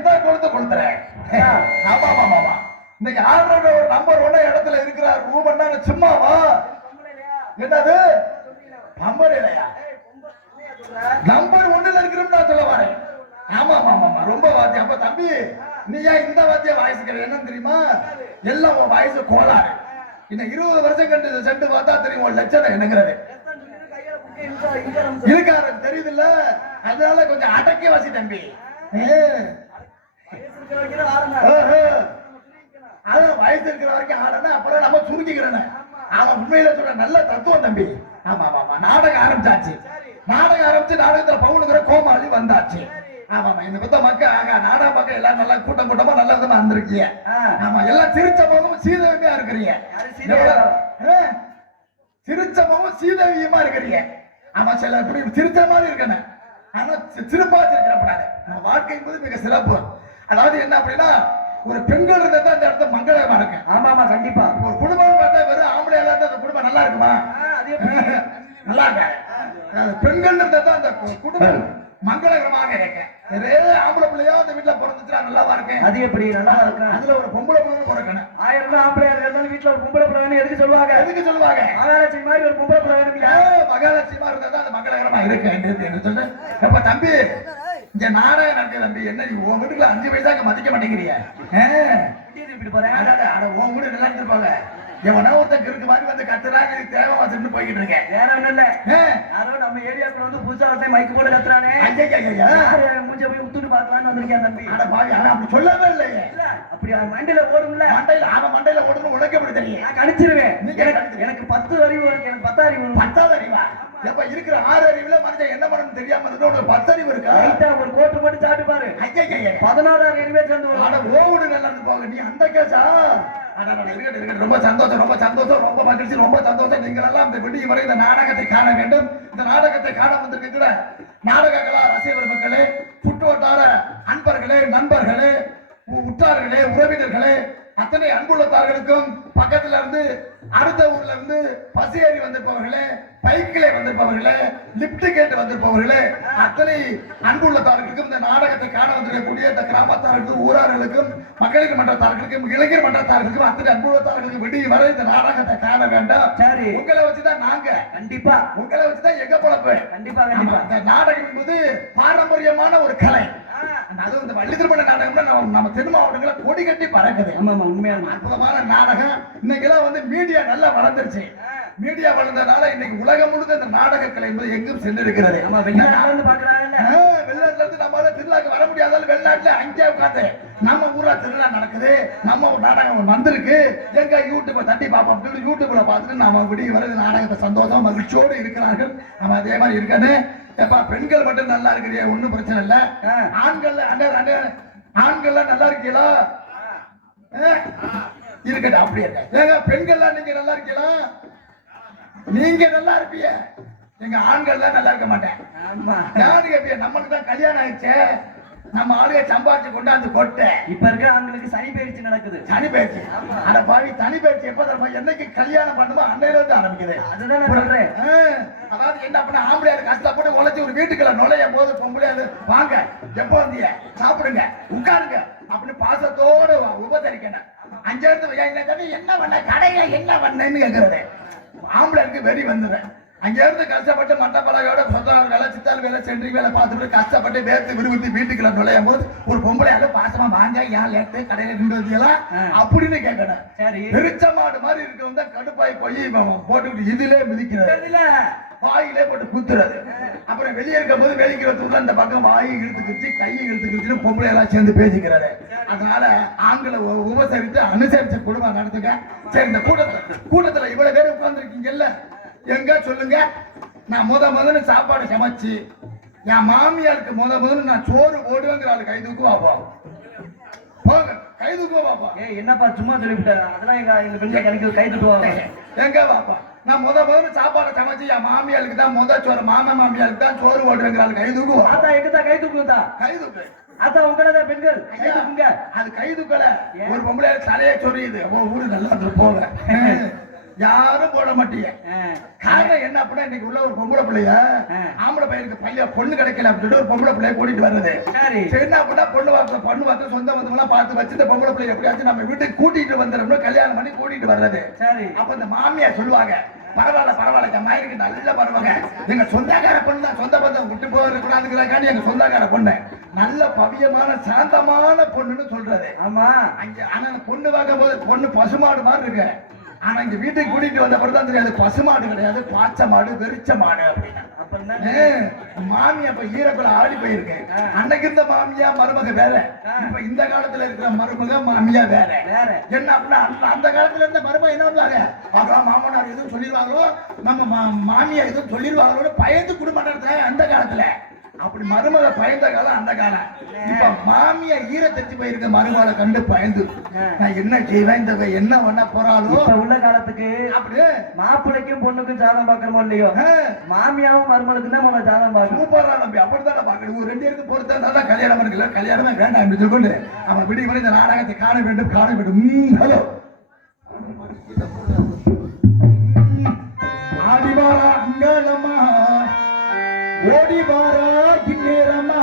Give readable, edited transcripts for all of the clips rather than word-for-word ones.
இந்த கொடுத்து கொடுத்துறேன். ஆமா ஆமா ஆமா. இன்னைக்கு ஆடுற ஒரு நம்பர் 1 இடத்துல இருக்கிறார் ரூபண்ணா. சும்மாவா? என்னது நம்பர் இல்லையா? நம்பர் 1ல இருக்கிறோம் நான் சொல்ல வரேன். ஆமா ஆமா ஆமா. ரொம்ப வாத்தியம். அப்ப தம்பி நீ ஏன் இந்த வாத்திய வாய்ஸ்கிற என்னன்னு தெரியுமா? எல்லாம் உன் வாய்ஸ் கோளாறு. இன்னும் 20 வருஷம் கண்டு சென்று பார்த்தா தெரியும் உன் லட்சணம் என்னங்கிறது. இருக்காரு தெரியுது இல்ல? அதனால கொஞ்சம் அடக்கி வாசி தம்பி. அதான் வயசு இருக்கிற வரைக்கும் ஆடணும். அப்புறம் நம்ம சுருக்கிக்கிறேன். அவன் உண்மையில சொல்ற நல்ல தத்துவம் தம்பி. ஆமா ஆமா. நாடகம் ஆரம்பிச்சாச்சு. நாடகம் ஆரம்பிச்சு நாடகத்துல பவுனுங்கிற கோமாளி வந்தாச்சு. ஆமாமா. இந்த பத்த மக்கள் நாடக மக்கள் எல்லாம் நல்லா கூட்டம் கூட்டமா நல்ல விதமா இருந்திருக்கீங்க. ஆமா எல்லாம் சிரிச்ச முகமும் சீதவியமா இருக்கிறீங்க. சிரிச்ச முகமும் சீதவியமா இருக்கிறீங்க. ஆமா சில இப்படி சிரிச்ச மாதிரி இருக்கணும். ஆனா சிறப்பா சிரிக்கப்படாது. நம்ம வாழ்க்கை என்பது மிக சிறப்பு. அதாவது என்ன அப்படின்னா ஒரு பெண்கள் இருந்தா தான் அந்த இடத்த மங்களமா இருக்கு. ஆமா ஆமா கண்டிப்பா. ஒரு குடும்பம் பார்த்தா வெறும் ஆம்பளையா இருந்தா அந்த குடும்பம் நல்லா இருக்குமா? நல்லா இருக்காது. பெண்கள் இருந்தா தான் அந்த குடும்பம் மங்களகரமாக இருக்கு. ஒரே ஆம்பளை பிள்ளையா அந்த வீட்டுல பிறந்துச்சுன்னா நல்லாவா இருக்கேன்? அது எப்படி நல்லா இருக்கு? அதுல ஒரு பொம்பளை பிள்ளை பிறக்கணும். 1000 ஆம்பளையா இருந்தாலும் வீட்டுல ஒரு பொம்பளை பிள்ளை வேணும். எதுக்கு சொல்லுவாங்க? எதுக்கு சொல்லுவாங்க? மகாலட்சுமி மாதிரி ஒரு பொம்பளை பிள்ளை வேணும். மகாலட்சுமியா இருந்தா தான் அது மங்களகரமா இருக்கு என்று சொல்லு. அப்ப தம்பி இங்க நாடகம் நடக்குது தம்பி. என்ன நீ உன் வீட்டுல 5 வயசாக மதிக்க மாட்டேங்கிறிய? இப்படி போறேன். உன் வீடு நல்லா இருந்துருப்பாங்க. எவனா ஒருத்தன் இருக்கு மாதிரி வந்து கத்துறாங்க. தேவை வச்சுட்டு போய்கிட்டு இருக்கேன். வேற ஒண்ணும் இல்ல. யாரோ நம்ம ஏரியாக்குள்ள வந்து புதுசா ஒருத்தன் மைக்கு போட கத்துறானே. மூஞ்ச போய் உத்துட்டு பாக்கலாம்னு வந்திருக்கேன் தம்பி. அட பாவி அப்படி சொல்லவே இல்லையே. இல்ல அப்படி மண்டையில போடும்ல. மண்டையில போடணும். உனக்கு எப்படி தெரியும்? நான் கணிச்சிருவேன். எனக்கு 10 அறிவு. எனக்கு 10 அறிவு. 10வது அறிவா? எப்ப இருக்கிற 6 அறிவுல மனுஷன் என்ன பண்ணணும் தெரியாம உனக்கு 10 அறிவு இருக்கா? ஒரு கோட்டு மட்டும் சாப்பிட்டு பாரு. 14வது அறிவே சேர்ந்து ஓவுடு நல்லா இருந்து போங்க. நீ அந்த கேசா? ரொம்ப சந்தோஷம். ரொம்ப சந்தோஷம். ரொம்ப மகிழ்ச்சி. ரொம்ப சந்தோஷம். நீங்கள் எல்லாம் இந்த விடிய வரை இந்த நாடகத்தை காண வேண்டும். இந்த நாடகத்தை காண வந்திருக்கிற நாடக கலா ரசிகர் மக்களே, சுற்றுவட்டார அன்பர்களே, நண்பர்களே, உற்றார்களே, உறவினர்களே, அத்தனை அன்புள்ளத்தார்களுக்கும் பக்கத்துல இருந்து அடுத்த ஊர்ல இருந்து பசி ஏறி வந்திருப்பவர்களே, பைக்கிலே வந்திருப்பவர்களே, லிப்ட் கேட்டு வந்திருப்பவர்களே, அத்தனை அன்புள்ளத்தார்களுக்கும் இந்த நாடகத்தை காண வந்திருக்கக்கூடிய இந்த கிராமத்தார்களுக்கும், ஊரார்களுக்கும், மகளிர் மன்றத்தார்களுக்கும், இளைஞர் மன்றத்தார்களுக்கும், அத்தனை அன்புள்ளத்தார்களுக்கும் விடிய வரை இந்த நாடகத்தை காண வேண்டாம். சரி, உங்களை வச்சுதான் நாங்க கண்டிப்பா, உங்களை வச்சுதான் எங்க பொழப்பு கண்டிப்பா. இந்த நாடகம் என்பது பாரம்பரியமான ஒரு கலை. அதுவும் இந்த வள்ளி திருமண நாடகம் நம்ம தென் மாவட்டங்களை கொடி கட்டி பறக்குது. உண்மையான அற்புதமான நாடகம். இன்னைக்கு எல்லாம் வந்து மீடியா நல்லா வளர்ந்துருச்சு. மீடியா வளர்ந்ததுனால இன்னைக்கு உலகம் முழுக்க இந்த நாடக கலை என்பது எங்கும் சென்று இருக்கிறது. வெளிநாட்டுல இருந்து நம்மளால திருவிழாக்கு வர முடியாதாலும் வெளிநாட்டுல அங்கே உட்காந்து நம்ம ஊர்ல திருவிழா நடக்குது, நம்ம நாடகம் வந்திருக்கு, எங்க யூடியூப்பை தட்டி பார்ப்போம். யூடியூப்ல பார்த்துட்டு நம்ம விடிய வரை நாடகத்தை சந்தோஷம் மகிழ்ச்சியோடு இருக்கிறார்கள். நம்ம அதே மாதிரி இருக்கணும். எப்பா பெண்கள் மட்டும் நல்லா இருக்கிறீங்க, ஒன்னும் பிரச்சனை இல்ல. ஆண்கள் ஆண்கள் நல்லா இருக்கீங்களா? இருக்கட்டும், அப்படி இருக்க. ஏங்க பெண்கள்லாம் நீங்க நல்லா இருக்கீங்களா? நீங்க நல்லா இருப்பீங்க. எங்க ஆண்கள்லாம் நல்லா இருக்க மாட்டேன். நமக்கு தான் கல்யாணம் ஆயிடுச்சு. நம்ம ஆளுக சம்பாதிச்சு கொண்டாந்து கொட்ட. இப்ப இருக்க ஆண்களுக்கு சனி பயிற்சி நடக்குது. சனி பயிற்சி? அட பாவி, சனி பயிற்சி எப்ப தரமா? என்னைக்கு கல்யாணம் பண்ணுமோ அன்னையில இருந்து ஆரம்பிக்குது. அதுதான் சொல்றேன். அதாவது என்ன பண்ண, ஆம்பளையாரு கஷ்டப்பட்டு உழைச்சி ஒரு வீட்டுக்குள்ள நுழையும் போது பொம்பளையாரு வாங்க, எப்ப வந்தீங்க, சாப்பிடுங்க, உட்காருங்க அப்படின்னு பாசத்தோடு உபசரிக்கணும். அங்கிருந்து என்ன பண்ண, கடையில என்ன பண்ணேன்னு கேட்கறது. ஆம்பளைக்கு வெறி வந்துடுறேன். அங்க இருந்து கஷ்டப்பட்டு மட்டப்பலகையோட சொந்த வேலை, சித்தால் வேலை, சென்ட்ரிங் வேலை பார்த்துட்டு கஷ்டப்பட்டு வேர்த்து விரும்பி வீட்டுக்குள்ள நுழையும் போது ஒரு பொம்பளையால பாசமா வாங்க, ஏன் லேட்டு கடையில நின்று வந்தீங்களா அப்படின்னு கேட்கணும். சரி, பெருச்ச மாடு மாதிரி இருக்கவங்க கடுப்பாய் போய் போட்டு இதுல மிதிக்கிறது, வாயிலே போட்டு குத்துறது. அப்புறம் வெளியே இருக்கும் போது வெளிக்கிறதுக்குள்ள இந்த பக்கம் வாயை இழுத்துக்கிச்சு, கையை இழுத்துக்கிச்சுன்னு பொம்பளை எல்லாம் சேர்ந்து பேசிக்கிறது. அதனால ஆண்களை உபசரித்து அனுசரிச்சு குடும்பம் நடத்துங்க. சரி, இந்த கூட்டத்துல இவ்வளவு பேர் உட்கார்ந்துருக்கீங்கல்ல, எங்க சொல்லுங்க. நான் முதல்ல சாப்பாடு சமைச்சு என் மாமியாருக்கு முதல்ல நான் சோறு போடுவேங்கிற ஆளு கை தூக்குவா போங்க, கை தூக்குவா பாப்பா. என்னப்பா சும்மா சொல்லிவிட்ட? அதெல்லாம் எங்க பெண்கள் எனக்கு கை தூக்குவாங்க. எங்க பாப்பா, நான் முதல்ல சாப்பாடு சமைச்சு என் மாமியாருக்கு தான் சோறு, மாமா மாமியாருக்கு தான் சோறு போடுவேங்கிற ஆளு கை தூக்குவா. அதான் எங்கதான் கை தூக்குதா? கை தூக்கு. அதான் உங்களோட பெண்கள் அது கை தூக்கல. ஒரு பொம்பளை தலையை சொல்லியுது, ஊரு நல்லா போக யாரும் போட மாட்டீங்க. காரணம் என்ன அப்படின்னா இன்னைக்கு உள்ள ஒரு பொம்பளை பிள்ளைய ஆம்பளை பையனுக்கு பையன் பொண்ணு கிடைக்கல அப்படின்னு ஒரு பொம்பளை பிள்ளைய கூட்டிட்டு வர்றது. சரி என்ன அப்படின்னா பொண்ணு பார்த்து சொந்த பந்தமெல்லாம் பார்த்து வச்சு இந்த பொம்பளை பிள்ளைய எப்படியாச்சும் நம்ம வீட்டுக்கு கூட்டிட்டு வந்துடணும், கல்யாணம் பண்ணி கூட்டிட்டு வர்றது. சரி அப்ப இந்த மாமியா சொல்லுவாங்க, பரவாயில்ல என் மயனுக்கு நல்ல பரவாங்க, எங்க சொந்தக்கார பொண்ணு தான், சொந்த பந்தம் விட்டு போகக்கூடாதுங்கிறதுக்காண்டி எங்க சொந்தக்கார பொண்ணு நல்ல பவியமான சாந்தமான பொண்ணுன்னு சொல்றது. ஆமா அங்க ஆனா பொண்ணு பார்க்கும் போது பொண்ணு பசுமாடு மாதிரி இருக்கு. ஆனா இங்க வீட்டுக்கு கூட்டிட்டு வந்த பிறகு தான் தெரியாது பசுமாடு கிடையாது, பாச்ச மாடு வெறிச்ச மாடு அப்படின்னு. மாமியா இப்ப ஈரக்குள்ள ஆடி போயிருக்கு. அன்னைக்கு இருந்த மாமியா மருமக வேற, இப்ப இந்த காலத்துல இருக்கிற மருமக மாமியா வேற. என்ன அப்படின்னா அந்த காலத்துல இருந்த மருமக என்ன பண்ணாங்க, மாமனார் எதுவும் சொல்லிடுவாங்களோ நம்ம மாமியா எதுவும் சொல்லிடுவாங்களோ பயந்து குடும்பம் நடத்துறாங்க அந்த காலத்துல. அப்படி மருமக பயந்த காலம் அந்த காலம். இப்ப மாமியா ஈர தச்சு போயிருக்க மருமகளை கண்டு பயந்து நான் என்ன செய்வேன், இந்த என்ன பண்ண போறாளோ. உள்ள காலத்துக்கு அப்படியே மாப்பிள்ளைக்கும் பொண்ணுக்கும் ஜாதகம் பார்க்கணுமோ இல்லையோ, மாமியாவும் மருமகளுக்கு தான் நம்ம ஜாதகம் பார்க்கணும். சூப்பரா நம்பி அப்படித்தானே பார்க்கணும். ஒரு 2 பேருக்கு பொறுத்தா கல்யாணம் இருக்குல்ல, கல்யாணமே வேண்டாம் என்று சொல்லிக்கொண்டு அவன் விடி வரை இந்த நாடகத்தை காண வேண்டும். ஹலோ ஆடிவாரா அங்காளம்மா, ஓடிவாரா இந்நேரமா,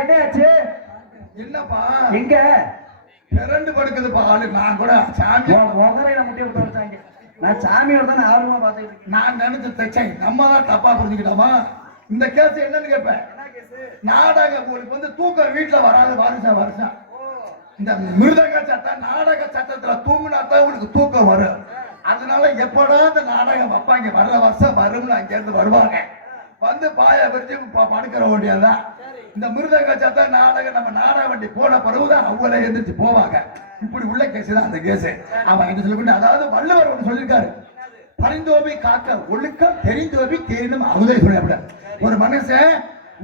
என்னாச்சு? என்னப்பா எங்க ரெண்டு படுக்குதுப்பா ஆளு. நான் கூட சாமி முகரையில முட்டிய விட்டாங்க. நான் சாமியோட தான் ஆர்வமா பார்த்துக்கிட்டு. நான் நினைச்சு தச்சேன், நம்ம தான் தப்பா புரிஞ்சுக்கிட்டோமா. இந்த கேஸ் என்னன்னு கேட்பேன். நாடகம் உங்களுக்கு வந்து தூக்கம் வீட்டுல வராது வருஷம். இந்த மிருதங்க சட்டம் நாடக சட்டத்துல தூங்கினா தான் உங்களுக்கு தூக்கம் வரும். அதனால எப்படா இந்த நாடகம் வைப்பாங்க, வர்ற வருஷம் வரும்னு அங்க இருந்து வருவாங்க. வந்து பாய விரிச்சு படுக்கிற வேண்டியதுதான். இந்த மிருதங்க சட்டம் நாடகம் நம்ம நாடக வண்டி போன பிறகுதான் அவங்களே எந்திரிச்சு போவாங்க. இப்படி உள்ள கேஸ் தான் அந்த கேஸ். அவன் என்ன சொல்லிட்டு, அதாவது வள்ளுவர் ஒன்று சொல்லியிருக்காரு, பரிந்தோபி காக்க ஒழுக்கம் தெரிந்தோபி தேனும் அவதே சொல்ல. ஒரு மனுஷன்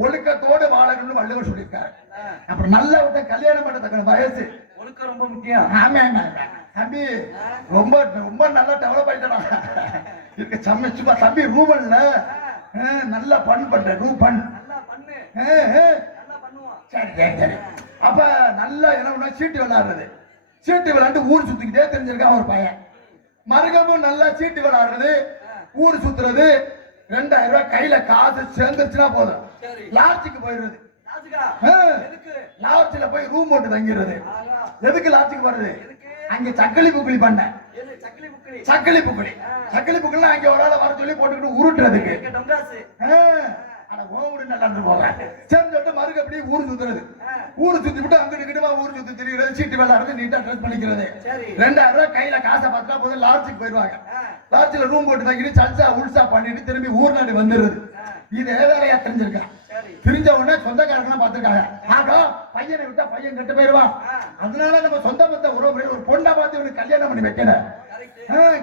ஒழுக்கத்தோடு வாழணும்னு வள்ளுவர் சொல்லியிருக்காரு. அப்புறம் நல்ல ஒருத்த கல்யாணம் பண்ண தக்க வயசு. ஒழுக்கம் ரொம்ப முக்கியம். ஆமா ஆமா தம்பி ரொம்ப ரொம்ப நல்லா டெவலப் ஆயிட்டா இருக்க சம்ம சும்மா தம்பி ரூபன்ல நல்லா பண்ற ரூபன் சரி சரி சரி. அப்ப நல்லா என்ன பண்ண சீட்டு விளையாடுறது. சீட்டு விளையாண்டு ஊர் சுத்திக்கிட்டே தெரிஞ்சிருக்கான் ஒரு பையன். மருகமும் நல்லா சீட்டு விளையாடுறது ஊர் சுத்துறது. 2000 ரூபாய் கையில காசு சேர்ந்துருச்சுன்னா போதும் லாட்ஜுக்கு போயிடுறது. லாட்ஜில போய் ரூம் போட்டு தங்கிடுறது. எதுக்கு லாட்ஜுக்கு வருது? அங்க சக்களி புக்குளி பண்ண சக்களி புக்குளி சக்களி புக்குளினா அங்க ஒரு ஆளை வர சொல்லி போட்டுக்கிட்டு உருட்டுறதுக்கு. அட ஓடு நல்லா போவேன் சரி சொல்லிட்டு மறுக்க அப்படியே ஊர் சுத்துறது. ஊர் சுத்தி விட்டு அங்கிட்டு கிட்டமா ஊர் சுத்தி திரிகிறது. சீட்டு விளையாடுறது நீட்டா ட்ரெஸ் பண்ணிக்கிறது. 2000 ரூபாய் கையில காசை பார்த்தா போதும் லாட்ஜுக்கு போயிடுவாங்க. லாட்ஜில ரூம் போட்டு தங்கிட்டு சல்சா உல்சா பண்ணிட்டு திரும்பி ஊர் நாடு வந்துடுறது. இதே வேலையா தெரிஞ்சிருக்கான். தெரிஞ்ச உடனே சொந்தக்காரங்களாம் பார்த்திருக்காங்க. ஆகா பையனை விட்டா பையன் கெட்டு போயிடுவான். அதனால நம்ம சொந்த பத்த உறவு ஒரு பொண்ணை பார்த்து இவனுக்கு கல்யாணம் பண்ணி வைக்கணும்.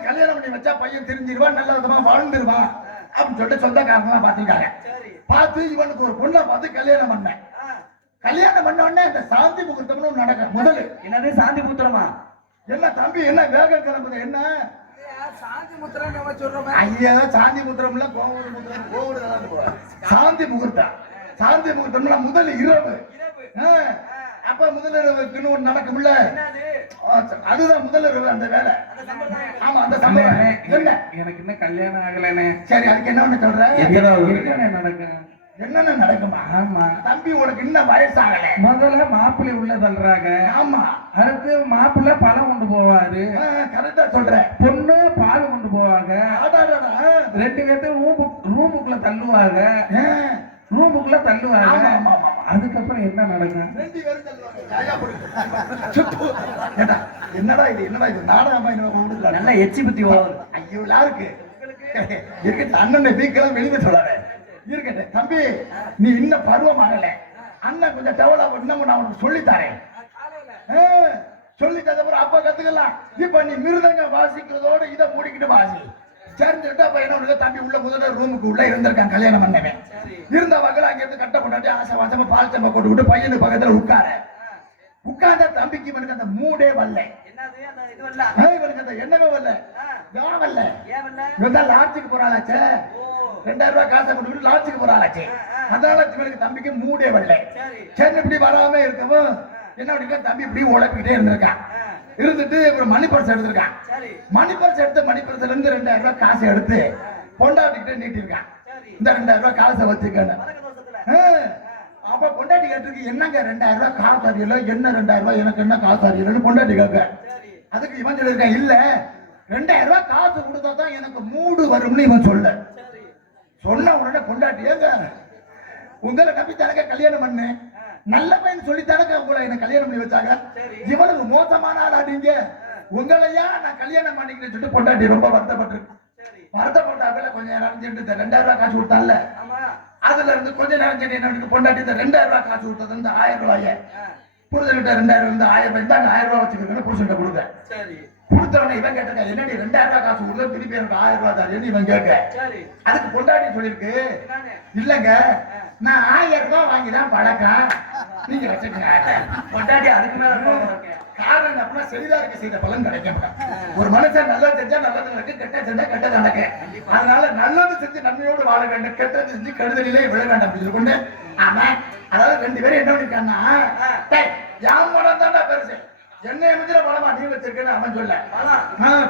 கல்யாணம் பண்ணி வச்சா பையன் தெரிஞ்சிருவான் நல்ல விதமா வாழ்ந்துருவான் அப்படின்னு சொல்லிட்டு சொந்தக்காரங்களாம் பார்த்திருக்காங்க. பார்த்து இவனுக்கு ஒரு பொண்ணை பார்த்து கல்யாணம் பண்ணேன். கல்யாணம் பண்ண உடனே இந்த சாந்தி முகூர்த்தம்னு நடக்க முதல்ல. என்னது சாந்தி முகூர்த்தமா? என்ன தம்பி என்ன வேகம் கிளம்புது? என்ன சாந்தி முத்திரம் நம்ம சொல்றோம். ஐயா சாந்தி முத்திரம்ல கோவில் முத்திரம் கோவில் சாந்தி முகூர்த்தம். சாந்தி முகூர்த்தம்னா முதல் இரவு. அப்ப முதல் இரவுக்குன்னு ஒண்ணு நடக்கும்ல, அதுதான் முதல் இரவு அந்த வேலை. ஆமா அந்த சம்பவம். என்ன எனக்கு இன்னும் கல்யாணம் ஆகலனே. சரி அதுக்கு என்ன ஒண்ணு சொல்ற? என்ன நடக்கும்? என்னென்ன நடக்குமா? ஆமா தம்பி உனக்கு இன்னும் வயசாகல. முதல்ல மாப்பிள்ளை உள்ள தள்ளுறாங்க. ஆமா அடுத்து மாப்பிள்ளை பழம் கொண்டு போவாரு. கரெக்டா சொல்ற. பொண்ணு பால் கொண்டு போவாங்க. 2 பேர்த்தையும் ரூமுக்குள்ள தள்ளுவாங்க. ரூமுக்குள்ள தள்ளுவாங்க. அதுக்கப்புறம் என்ன நடக்கும்? என்னடா இது என்னடா இது நாடகமா? நல்லா எச்சி புத்தி போகுது. ஐயோ யாருக்கு இருக்கட்டும். அண்ணன் வீக்கெல்லாம் வெளியே சொல்லாத இருக்கட்டும். தம்பி நீ இன்னும் பருவம் ஆகல. அண்ணன் கொஞ்சம் டெவலப் இன்னும் நான் உனக்கு சொல்லித்தரேன். சொல்லி தரப்புறம் அப்ப கத்துக்கலாம். இப்ப நீ மிருதங்க வாசிக்கிறதோட இதை மூடிக்கிட்டு வாசி. சேர்ந்துட்டு அப்ப என்ன உனக்கு தம்பி உள்ள முதல்ல ரூமுக்கு உள்ள இருந்திருக்கான் கல்யாணம் பண்ணவன். இருந்த வகையில அங்க இருந்து கட்ட கொண்டாட்டி ஆசை வாசமா பால் சம்பா கொண்டு விட்டு பையனு பக்கத்துல உட்கார்ந்த தம்பிக்கு இவனுக்கு அந்த மூடே வரல. இவனுக்கு அந்த எண்ணமே வரல. வரல இவன் தான் லாட்ஜுக்கு போறாளாச்சே. 2000 ரூபாய் காசை கொண்டு விட்டு லாட்ஜுக்கு போறாளாச்சே. அதனால இவனுக்கு தம்பிக்கு மூடே வரல. சரி இப்படி வராம இருக்கவும் என்ன பண்ணிருக்கா தம்பி இப்படி உழைப்பிக்கிட்டே இருந்திருக்கான். இருந்துட்டு ஒரு மணி பர்ஸ் எடுத்திருக்கான். மணி பர்ஸ் எடுத்து மணி பர்ஸ்ல இருந்து 2000 ரூபாய் காசை எடுத்து பொண்டாட்டிக்கிட்டே நீட்டிருக்கான். இந்த 2000 ரூபாய் காசை வச்சுக்கன்னு. அப்ப பொண்டாட்டி கேட்டிருக்கு என்னங்க 2000 ரூபாய் காசு அறியல, என்ன 2000 ரூபாய் எனக்கு என்ன காசு அறியலன்னு பொண்டாட்டி கேட்க. அதுக்கு இவன் சொல்லியிருக்கான் இல்ல 2000 ரூபாய் காசு கொடுத்தா தான் எனக்கு மூடு வரும்னு இவன் சொல்ல. சொன்ன உடனே பொண்டாட்டி ஏங்க உங்களை நம்பி தனக்க கல்யாணம் பண்ணு நல்ல பையன் சொல்லித்தானக்க உங்களை என்ன கல்யாணம் பண்ணி வச்சாங்க. இவனுக்கு மோசமான ஆளா நீங்க உங்களையா நான் கல்யாணம் பண்ணிக்கிறேன்னு சொல்லிட்டு பொண்டாட்டி ரொம்ப வருத்தப்பட்டிருக்கு. வருத்தப்பட்டாக்கல கொஞ்சம் நேரம் சென்று 2000 ரூபாய் காசு கொடுத்தான்ல அதுல இருந்து கொஞ்ச நேரம் சென்று என்ன பொண்டாட்டி 2000 ரூபாய் காசு கொடுத்தது இந்த 1000 ரூபாய புரிஞ்சுக்கிட்ட 2000 இருந்து 1000 ரூபாய் தான் 1000 ரூபாய் வச்சுக்கிறேன்னு புரிஞ்சுக்கிட்ட கொடுக்க. கொடுத்தவன இவன் கேட்ட என்னடி 2000 ரூபாய் காசு கொடுத்த திருப்பி எனக்கு 1000 ரூபாய் தாரு இவன் கேட்க. அதுக்கு பொண்டாட்டி சொல்லிருக்கு இல்லங்க நான் 1000 ரூபாய் வாங்கிதான் பழக்கம் நீங்க வச்சுக்கீங்க. பொண்டாட்டி அதுக்கு மேல காரணம் அப்படின்னா செடிதாருக்கு செய்த பலன் கிடைக்கும். ஒரு மனுஷன் நல்லது செஞ்சா நல்லது நடக்கு, கெட்ட செஞ்சா கெட்டது நடக்கு. அதனால நல்லது செஞ்சு நன்மையோடு வாழ வேண்டும், கெட்டது செஞ்சு கெடுதலிலே விழ வேண்டாம் அப்படின்னு சொல்லிட்டு ஆமா. அதாவது 2 பேரும் என்ன பண்ணிருக்கான்னா யாம் பணம் தாண்டா பெருசு என்ன எமிச்சில பணமா நீ வச்சிருக்கேன்னு அவன் சொல்ல.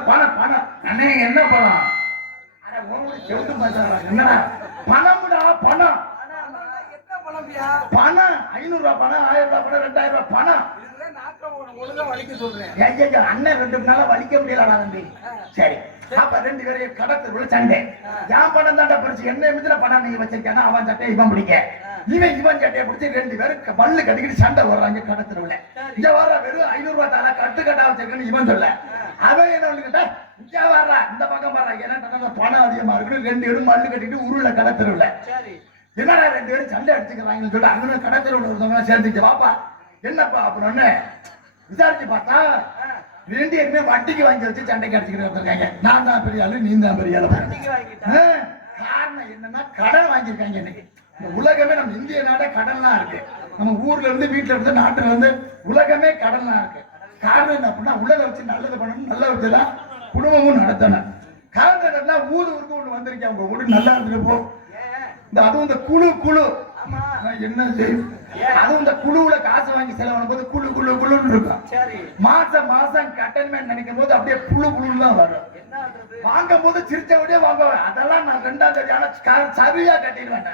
பணம் பணம் அண்ணே என்ன பணம்? அட உங்களுக்கு செவுத்து பார்த்தாரா என்னடா பணம்டா பணம். பணம் 500 ரூபாய் பணம் 1000 ரூபாய் பணம் 2000 ரூபாய் பணம். அண்ணன் 2 நாளா வலிக்க முடியலடா தம்பி. சரி அப்ப 2 பேரையும் கடத்துக்குள்ள சண்டை. யான் பணம் தாண்டா பிடிச்சு என்ன மிதில பணம் நீங்க வச்சிருக்கேன்னா அவன் சட்டையை இவன் பிடிக்க இவன் சட்டையை பிடிச்சி 2 பேரும் பல்லு கட்டிக்கிட்டு சண்டை வர்றாங்க கடத்துருவுல. இங்க வர்ற வெறும் 500 ரூபாய் தானே கட்டுக்கட்டா வச்சிருக்கேன்னு இவன் சொல்ல. அவன் என்ன கேட்டா இங்க வர்றா இந்த பக்கம் வர்றா ஏன்னா பணம் அதிகமா இருக்கு. 2 பேரும் மல்லு கட்டிட்டு உருள கடத்துருவுல என்னடா 2 பேரும் சண்டை அடிச்சுக்கிறாங்கன்னு சொல்லிட்டு அங்கே கடத்தல ஒருத்தவங்க சேர்ந்துச்சு வாப்பா என்னப்பா அப்படின்னு விசாரிச்சு பார்த்தா 2 பேருமே வட்டிக்கு வாங்கி வச்சு சண்டைக்கு அடிச்சுக்கிட்டு வந்திருக்காங்க. நான் தான் பெரிய ஆளு நீ தான் பெரிய ஆளு. காரணம் என்னன்னா கடன் வாங்கியிருக்காங்க. இன்னைக்கு இந்த உலகமே நம்ம இந்திய நாட கடன்லாம் இருக்கு. நம்ம ஊர்ல இருந்து வீட்டுல இருந்து நாட்டுல இருந்து உலகமே கடனா இருக்கு. காரணம் என்ன அப்படின்னா உள்ளத வச்சு நல்லது பண்ணணும், நல்ல வச்சுதான் குடும்பமும் நடத்தணும். காரணம் என்னன்னா ஊருக்கு ஒண்ணு வந்திருக்கேன், உங்க ஊரு நல்லா இருந்துட்டு போ. இந்த அதுவும் இந்த குழு நான் என்ன செய்யும், அதுவும் இந்த குழுவுல காசு வாங்கி செலவான போது குழுன்னு இருக்கும். மாசம் கட்டணம் நினைக்கும் போது அப்படியே குழுன்னு தான் வரும். வாங்கும் போது சிரிச்சபடியே வாங்குவேன். அதெல்லாம் நான் 2ஆம் தேதி ஆனா சரியா கட்டிடுவேன்.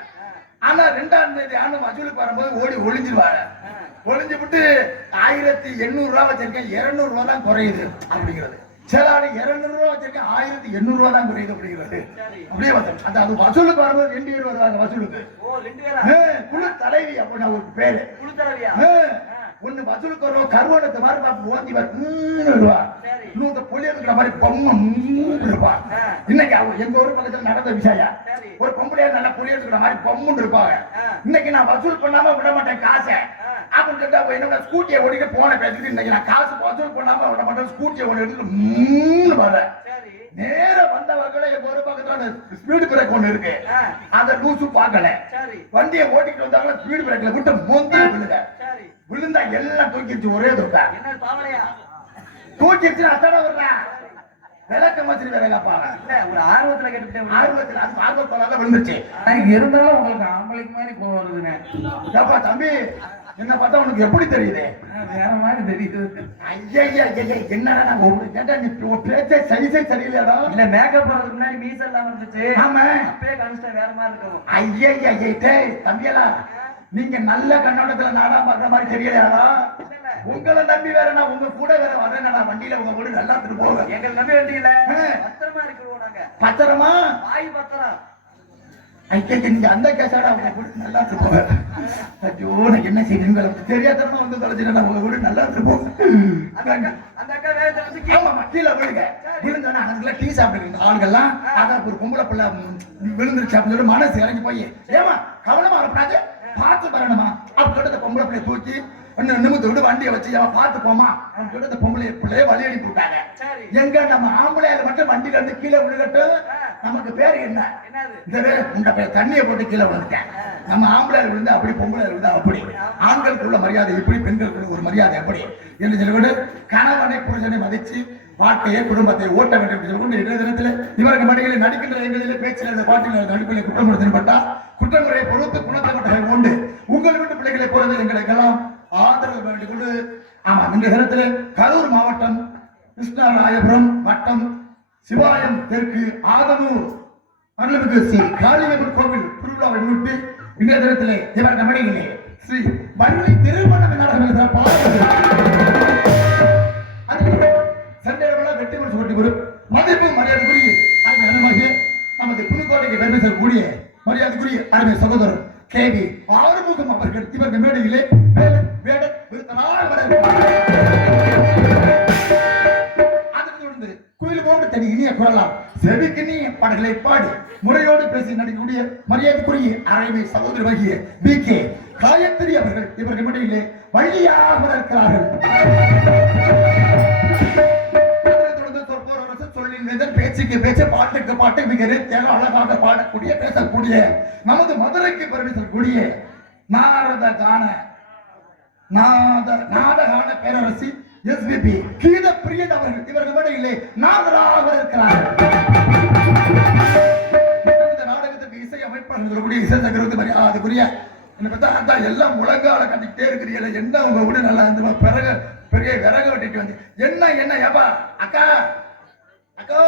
ஆனா 2ஆம் தேதி ஆனா வசூலுக்கு வரும்போது ஓடி ஒளிஞ்சிருவாரு. ஒளிஞ்சு விட்டு 1800 ரூபா வச்சிருக்கேன், 200 ரூபா தான் குறையுது அப்படிங்கிறது. சில ஆளு 200 ரூபா வச்சிருக்கேன், 1800 ரூபா தான் குறையுது அப்படிங்கிறது. அப்படியே பார்த்தேன். அது வசூலுக்கு வரும்போது 2 பேர் வருவாங்க வசூலுக்கு. குழு தலைவி அப்படின்னு அவருக்கு பேரு. ஒண்ணு வசூலுக்கு வருவோம், கருவணத்தை மாதிரி பார்த்து ஓஞ்சி வருவா. இன்னொரு பொலி இருக்கிற மாதிரி பொம்மை இருப்பா. இன்னைக்கு அவங்க எங்க ஊர் பக்கத்துல நடந்த விஷயம், ஒரு பொம்பளையா நல்லா பொலி இருக்கிற மாதிரி பொம்முன்னு இருப்பாங்க. இன்னைக்கு நான் வசூல் பண்ணாம விட மாட்டேன் காசை அப்படின்னு சொல்லிட்டு என்னோட ஸ்கூட்டியை ஓடிட்டு போன பேசிட்டு இன்னைக்கு நான் காசு வசூல் பண்ணாம விட மாட்டேன், ஸ்கூட்டியை ஓடிட்டு வரேன். நேரம் வந்தவர்கள எங்க ஒரு பக்கத்துல ஸ்பீடு பிரேக் ஒண்ணு இருக்கு, அந்த லூசு பார்க்கல. வண்டியை ஓட்டிட்டு வந்தாங்க, ஸ்பீடு பிரேக்ல விட்டு மொந்த விழுந்தா எல்லாம் தூக்கிடுச்சு, ஒரே தூக்கா தூக்கிடுச்சு. அத்தனை வர்றேன் விளக்க மாதிரி வேலை காப்பாங்க. ஒரு ஆர்வத்துல கேட்டுட்டேன், ஆர்வத்தால விழுந்துச்சு. இருந்தாலும் உங்களுக்கு ஆம்பளைக்கு மாதிரி கோவம் வருதுங்க. ஏப்பா தம்பி, என்ன பார்த்தா உனக்கு எப்படி தெரியுது? வேற மாதிரி தெரியுது. ஐயா என்னடா நான் உங்களுக்கு கேட்டா நீ பேச்சே சைஸே சரியில்லையாடா? இல்ல மேக்கப் போறதுக்கு முன்னாடி மீச எல்லாம் இருந்துச்சு. ஆமா, அப்பயே கன்ஸ்டா வேற மாதிரி இருக்கும். ஐயா தம்பியலா, நீங்க நல்ல கண்ணோட்டத்துல நாடா பாக்குற மாதிரி தெரியலையாடா? உங்களை நம்பி வேற நான் உங்க கூட வேற வரேன், வண்டியில உங்க கூட நல்லா போக. எங்களை நம்பி வண்டியில பத்திரமா இருக்கிறோம் நாங்க. பத்திரமா? வாய் பத்திரம். ஐயா நீங்க அந்த கேசாடா உங்க கூட நல்லா போக. ஐயோ நான் என்ன செய்யுங்க தெரியாதமா வந்து தொலைச்சிட்டா உங்க கூட நல்லா போக. அந்த அக்கா வேற தெரிஞ்சு ஆமா கீழே விழுங்க. விழுந்தோன்னா அதுக்குள்ள டீ சாப்பிட்டுருக்கீங்க ஆண்கள்லாம். அதான் ஒரு பொம்பளை பிள்ளை விழுந்துருச்சு அப்படின்னு சொல்லி மனசு இறங்கி போய் ஏமா கவனமா வரப்படாது, பார்த்து வரணுமா அப்படின்னு சொல்லிட்டு பொம்பளை பிள்ளைய தூக்கி நிமித்து விட்டு வண்டியை வச்சு பார்த்து போமா அப்படின்னு சொல்லிட்டு அந்த பொம்பளை பிள்ளைய வழி அனுப்பி விட்டாங்க. எங்க நம்ம ஆம்பளையால மட்டும் வண்டியில இருந்து கீழே விழுகட்டும், நமக்கு பேரு என்ன? இந்த பேர் தண்ணியை போட்டு கீழே விழுந்துட்டேன். நம்ம ஆம்பளையால விழுந்தா அப்படி, பொம்பளை விழுந்தா அப்படி. ஆண்களுக்கு உள்ள மரியாதை இப்படி, பெண்களுக்கு ஒரு மரியாதை எப்படி என்று சொல்லிவிட்டு கணவனை புருஷனை மதிச்சு வாழ்க்கையை குடும்பத்தை ஓட்ட வேண்டும் சொல்லி இன்றைய தினத்தில் இவருக்கு மடிகளில் நடிக்கின்ற எங்களிலே பேச்சில் இந்த பாட்டில் நடிப்பிலே குற்றப்படுத்தப்பட்டா குற்றமுறையை பொறுத்து குணத்தை உண்டு. உங்கள் வீட்டு பிள்ளைகளை போறது எங்களுக்கெல்லாம் ஆதரவு வேண்டிக் கொண்டு ஆமா இந்த தினத்தில் கரூர் மாவட்டம் கிருஷ்ணராயபுரம் வட்டம் சிவாயம் தெற்கு ஆதனூர் அருள்மிகு ஸ்ரீ காளியம்மன் கோவில் திருவிழாவை முன்னிட்டு இன்றைய தினத்திலே இவருக்கு மடிகளிலே ஸ்ரீ வள்ளி திருமணம் சண்டைகளெல்லாம் வெற்றி பெற்று கொண்டு வரும் மதிப்பு மரியாதைக்குரிய அருமை நமது புதுக்கோட்டைக்கு பெருமை கூடிய மரியாதைக்குரிய அருமை சகோதரர் கேவி ஆறுமுகம் அவர்கள் இவருக்கு மேடையிலே குயில் போன்று தனி இனிய குரலாம் செவிக்கு நீ பாடல்களை பாடி முறையோடு பேசி நடிக்கக்கூடிய மரியாதைக்குரிய அரைமை சகோதரி வகிய பி கே காயத்ரி அவர்கள் இவருக்கு மேடையிலே வழியாக இருக்கிறார்கள். பேச்சுக்கு பேச்சு பாட்டுக்கு பாட்டு மிக நேர்த்தியாக அழகாக பாடக்கூடிய பேசக்கூடிய நமது மதுரைக்கு பெருமை சொல்லக்கூடிய நாடகான பேரரசி எஸ்பிபி கீத பிரியன் அவர்கள் இவர்கள் மேடையிலே நாதராக இருக்கிறார்கள். இந்த நாடகத்துக்கு இசை அமைப்பாளர் சொல்லக்கூடிய இசை சக்கரவர்த்தி மரியாதைக்குரிய எல்லாம் முழங்கால கட்டிக்கிட்டே இருக்கிறீங்க. என்ன உங்க வீடு நல்லா இருந்து பிறகு பெரிய விறகு வெட்டிட்டு வந்து என்ன ஏப்பா அக்கா அக்கோ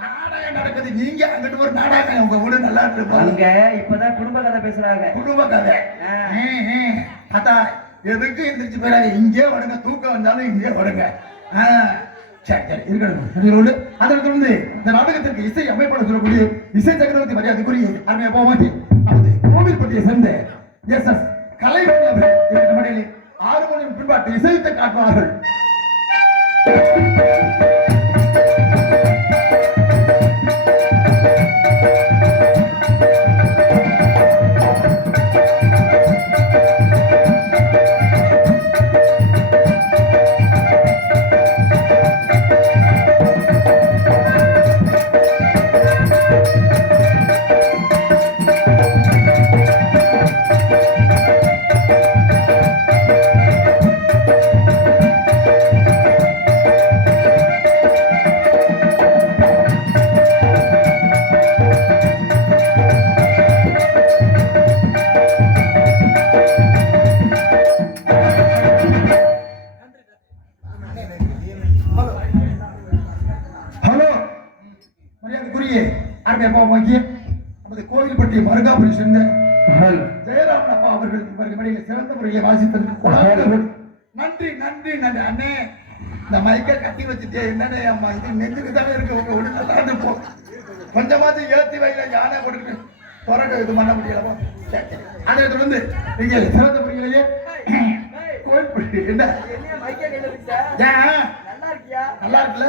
நாடகம் நடக்குது, நீங்க அங்கிட்டு ஒரு நாடகம் உங்க வீடு நல்லா இருப்பாங்க. இப்பதான் குடும்ப கதை பேசுறாங்க. குடும்ப கதை அதான் எதுக்கு இருந்துச்சு பேராது, இங்கே வடுங்க, தூக்கம் வந்தாலும் இங்கே வடுங்க. சரி இருக்கணும். அதற்கு வந்து இந்த நாடகத்திற்கு இசை அமைப்பாளர் சொல்லக்கூடிய இசை சக்கரவர்த்தி மரியாதைக்குரிய அருமையா போமாட்டி நமது கோவில்பட்டியை சேர்ந்த எஸ் கலைமணி அவர்கள் 6 மணி பின்பாட்டு இசைத்து காட்டுவார்கள். மருங்காபுரி சேர்ந்த ஜெயராமன் அப்பா அவர்கள் இவர்கள் மடியில் சிறந்த முறையை வாசித்ததற்கு நன்றி நன்றி நன்றி அண்ணே. இந்த மைக்கை கட்டி வச்சுட்டே என்னன்னு அம்மா இது நெஞ்சுக்கு தானே இருக்கு உங்க ஒண்ணு நல்லா இருந்து கொஞ்சமாவது ஏற்றி வைல யானை போட்டுட்டு துறக்க இது பண்ண முடியலவோ. அதை தொடர்ந்து நீங்க சிறந்த முறையிலேயே கோயில் என்ன நல்லா இருக்குல்ல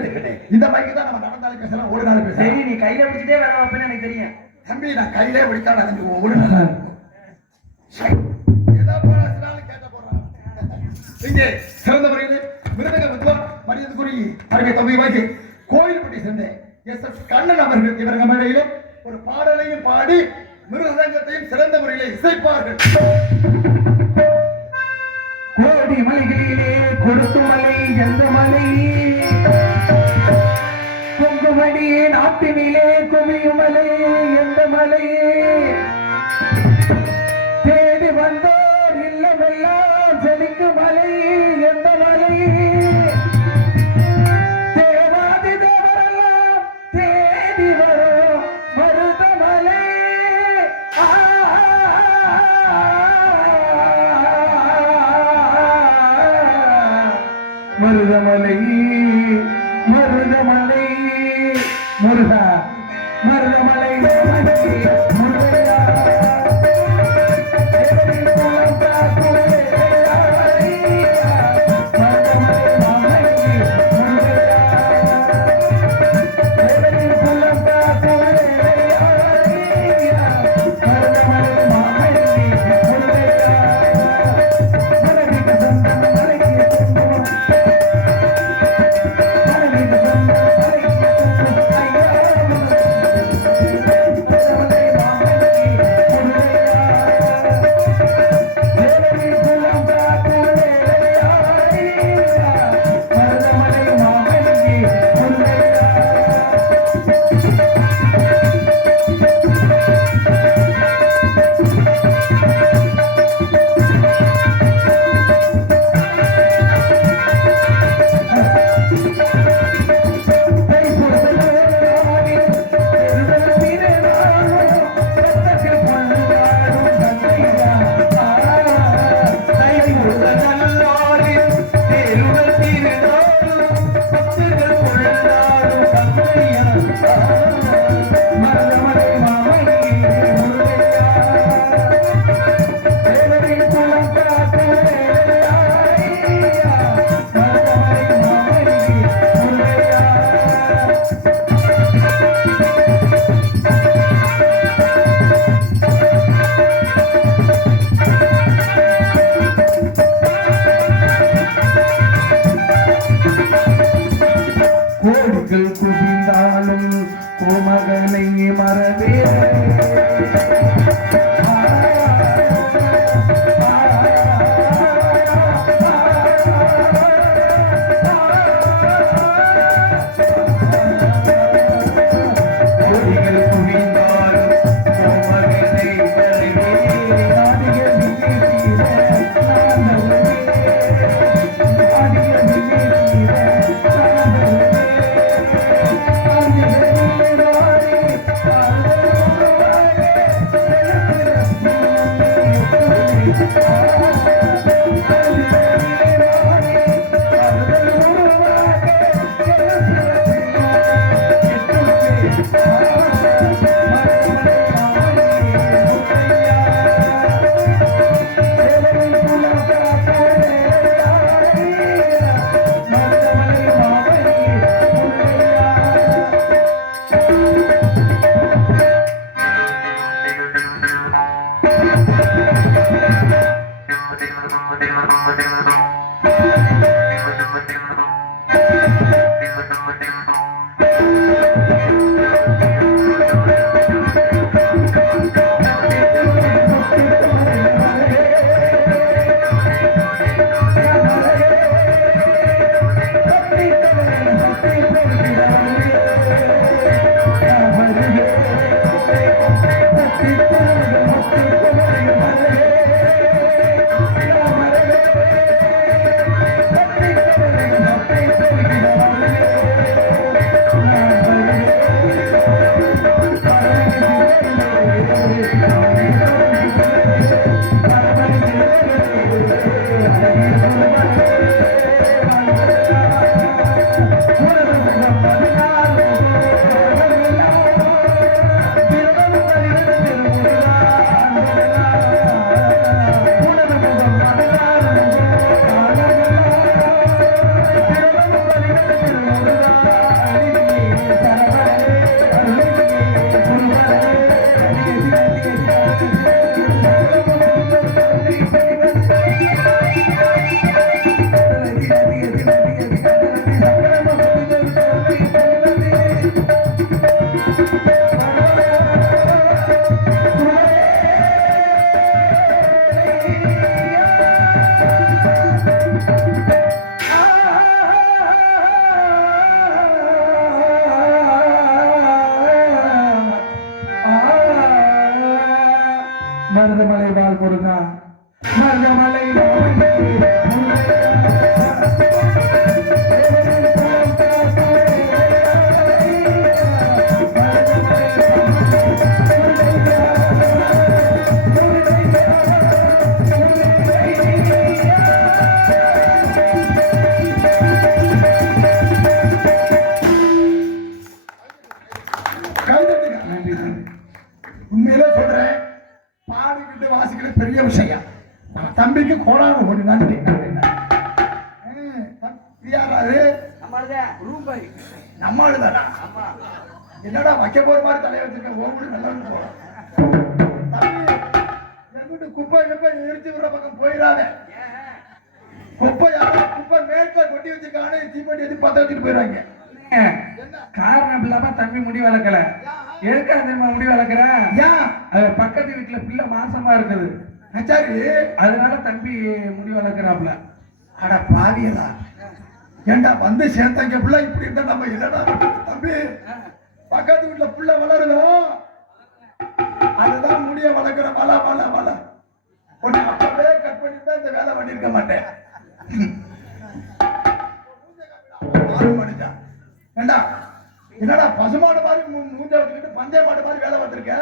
இருக்குது. இந்த மைக்கு தான் நம்ம நடந்தாலும் பேசலாம் ஓடினாலும் பேசலாம். சரி, நீ கையில பிடிச்சிட்டே வேலை வைப்பேன்னு எனக்கு தெரியும் தம்பி. நான் கையிலே பிடிக்காத ஓடு நல்லா இருக்கும். ஏதோ போனாலும் கேட்ட போறான். இங்கே சிறந்த முறையில் மிருதங்க வித்வான் மரியாதைக்குரிய அருமை தம்பி வாங்கி கோயில்பட்டி சேர்ந்த எஸ்.எஸ். கண்ணன் அவர்கள் இவங்க மேடையிலே ஒரு பாடலையும் பாடி மிருதங்கத்தையும் சிறந்த முறையில் இசைப்பார்கள். கோடி மலைகளிலே கொடுத்து மலை எந்த மலை பொங்குமடியே நாட்டினிலே குவியும் மலை எந்த மலை தேடி வந்தோர் இல்லமெல்லாம் செழிக்கும் மலை எந்த மலை தேவாதி தேவரெல்லாம் தேடி வரும் மருதமலை மருதமலை மருதமலை முருகா மருதமலை முருகையா குவிந்தாலும் கோமகனை மறவே மருதமலை வாழ் முருகா மருதமலை கைதட்டுங்க. உண்மையிலே சொல்றேன், பாடிக்கிட்டு வாசிக்கிறது பெரிய விஷயம். நம்ம தம்பிக்கு கோடான ஒரு நன்றி. யாராவது நம்ம ஆளுதானா? என்னடா வைக்க போற மாதிரி தலைய வச்சிருக்க, ஓடு நல்லா போறோம். தம்பி குப்பை குப்பை எரிச்சு விடுற பக்கம் போயிடாத. குப்பை யாரும் குப்பை மேட்ல கொட்டி வச்சிருக்கானே, தீப்பெட்டி எடுத்து பத்த வச்சுட்டு போயிடுறாங்க. காரணம் இல்லாம தம்பி முடி வளர்க்கல. எதுக்காக தெரியுமா முடி வளர்க்கிற? பக்கத்து வீட்டுல பிள்ளை மாசமா இருக்குது, சரி அதனால தம்பி முடி வளர்க்கிறாப்ல. அட பாவியலா, ஏண்டா வந்து சேர்த்தாங்க பிள்ளை இப்படி இருந்தா நம்ம இல்லடா தம்பி. பக்கத்து வீட்டுல புள்ள வளருதோம், அதுதான் முடிய வளர்க்கிற வள வள வள. உன்னை அப்பவே கட் பண்ணிட்டு தான் இந்த வேலை பண்ணிருக்க மாட்டேன். ஏண்டா என்னடா பசுமாடு மாதிரி மூஞ்ச வச்சுக்கிட்டு பந்தய மாடு மாதிரி வேலை பார்த்திருக்க.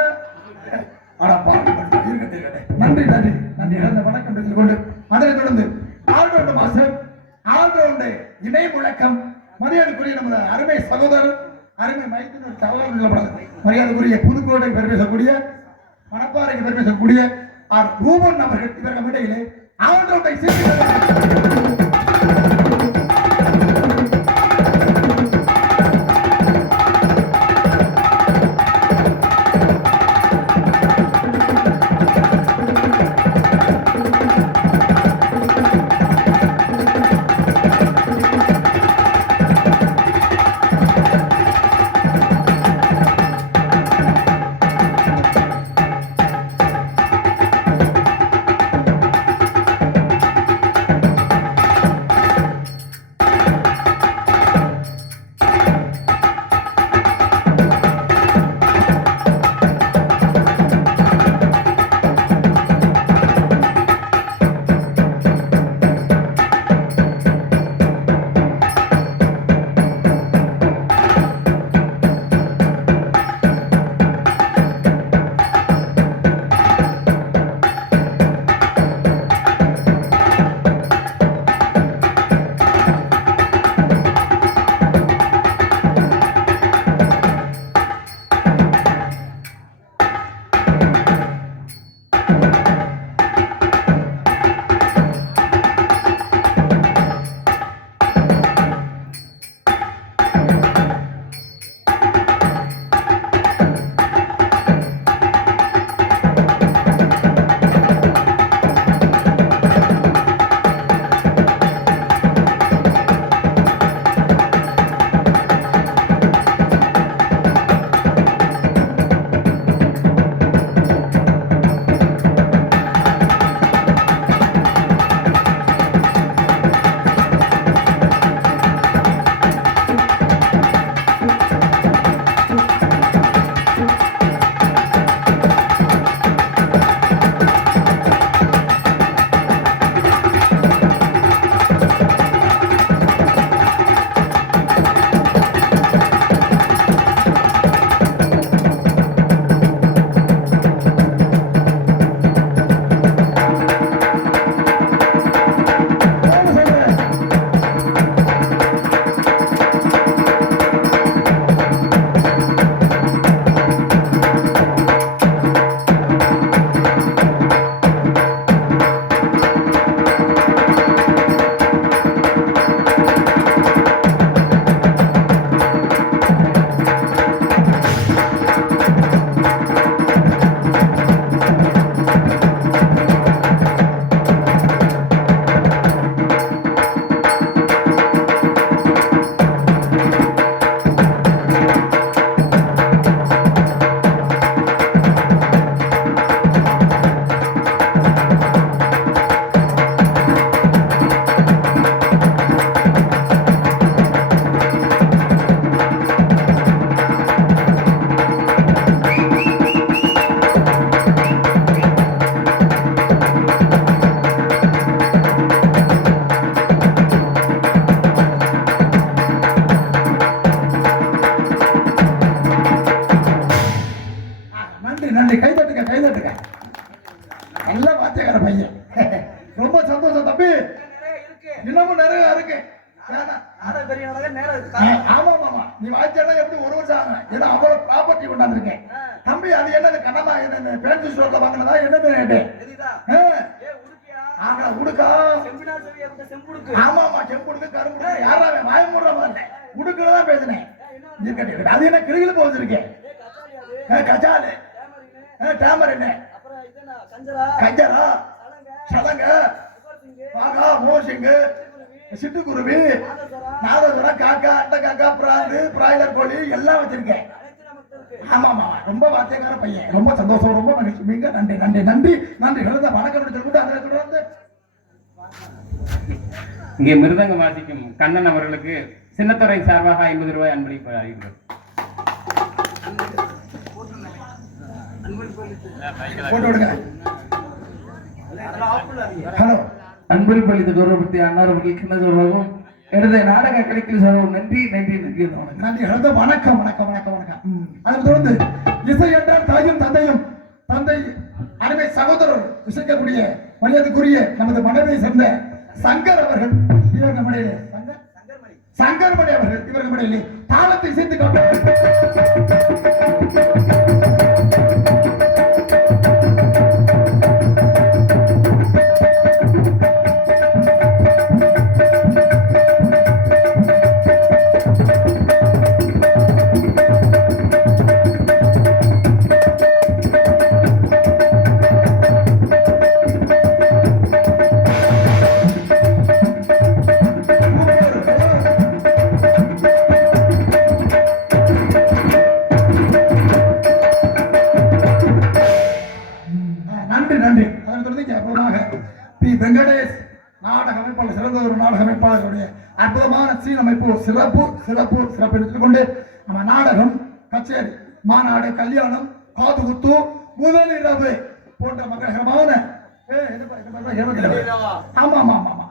நன்றி நன்றி நன்றி. வணக்கம் கொண்டு அதனை தொடர்ந்து ஆல்ரவுண்ட் மாஸ்டர், ஆல்ரவுண்ட் இணை முழக்கம், மரியாதைக்குரிய நமது அருமை சகோதரர், அருமை மைத்தின் தகவல் மரியாதைக்குரிய புதுக்கோட்டை பெருமை சொல்லக்கூடிய, மணப்பாறைக்கு பெருமை சொல்லக்கூடிய ஆர் ரூபன் அவர்கள் இவர்கள் இடையிலே ஆல்ரவுண்டை சேர்த்து நல்ல வாத்தியக்கார பையன். ரொம்ப சந்தோஷம் தம்பி. இன்னமும் நிறைய இருக்கு. ஆமா மாமா, நீ வாய்ச்சா எப்படி ஒரு வருஷம் ஆகும்? ஏன்னா அவ்வளவு ப்ராப்பர்ட்டி கொண்டாந்துருக்கேன் தம்பி. அது என்னது கண்ணமா என்ன பேண்ட் ஸ்டோர்ல வாங்கினதா என்னது ரேட்டு? ஆமா உடுக்கா. ஆமா ஆமா, செம்புடுக்கு கரும்புடுக்கு யாராவே வாய மூடுற மாதிரி உடுக்குறதான் பேசுனேன். அது என்ன கிளிகள் போவச்சிருக்கேன். கஜாலு, டேமரின், கஞ்சரா, சலங்க, பாகா, மோசிங்கு, சிட்டுக்குருவி, நாதசுரா, காக்கா, அட்டை காக்கா, பிராந்து, பிராய்லர் கோழி எல்லாம் வச்சிருக்கேன். ஆமா ஆமா, ரொம்ப வாத்தியக்கார பையன். ரொம்ப சந்தோஷம், ரொம்ப மகிழ்ச்சி. மிக நன்றி நன்றி நன்றி நன்றி. வணக்கம் சொல்லிட்டு அதில் தொடர்ந்து இங்கே மிருதங்க வாசிக்கும் கண்ணன் அவர்களுக்கு சின்னத்துறை சார்பாக 50 ரூபாய் அன்பளிப்பு அளிக்கிறோம். போட்டு விடுங்க. ஹலோ, அன்பளிப்பு அளித்த கௌரவத்தை அன்னார் அவர்களுக்கு என்ன சொல்றோம்? எனது நாடக கலைக்கு சொல்றோம். நன்றி நன்றி நன்றி நன்றி. வணக்கம் வணக்கம் வணக்கம் வணக்கம். அதில் தொடர்ந்து இசை என்றால் தாயும் தந்தையும், தந்தை அருமை சகோதரர் இசைக்கக்கூடிய மரியாதைக்குரிய நமது மனைவியை சேர்ந்த சங்கர் அவர்கள் இவர்கள் மனையிலே சங்கர்மணி அவர்கள் இவர்கள் மனையிலே தாளத்தை இசைத்து கொண்டு அற்புதமான சீனமைப்பு சிறப்பு சிறப்பு சிறப்பு எடுத்துக்கொண்டு நம்ம நாடகம், கச்சேரி, மாநாடு, கல்யாணம், காது குத்து, முதலிரவு போன்ற மங்களகரமான ஆமா ஆமா ஆமா